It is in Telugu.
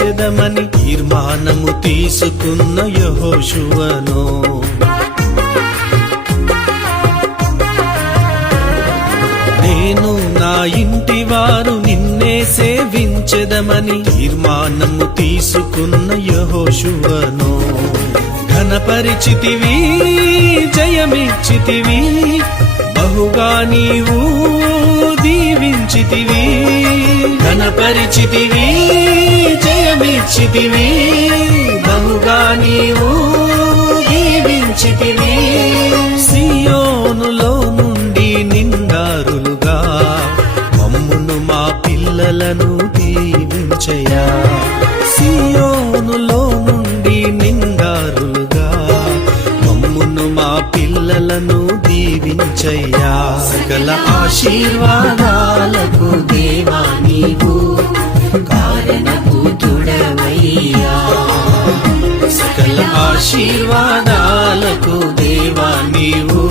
సేవించెదమని తీర్మానము తీసుకున్న యెహోషువను. నేను నా ఇంటి వారు నిన్నే సేవించెదమని తీర్మానము తీసుకున్న యెహోషువను. ఘనపరిచితివి, జయమిచ్చితివి, బహుగా నీవు దీవించితివి. ఘనపరిచితివి, జయమిచ్చితివి, బహుగా నీవు దీవించితివి. సియోనులో నుండి నిండారులుగా మమ్మును మా పిల్లలను దీవించయా. సియోనులో నుండి నిండారులుగా మమ్మును మా పిల్లలను దీవించయ్యా. సకల ఆశీర్వాదాలకు దేవా నీవు కారణభూతుడవయ్యా. సకల ఆశీర్వాదాలకు దేవా నీవు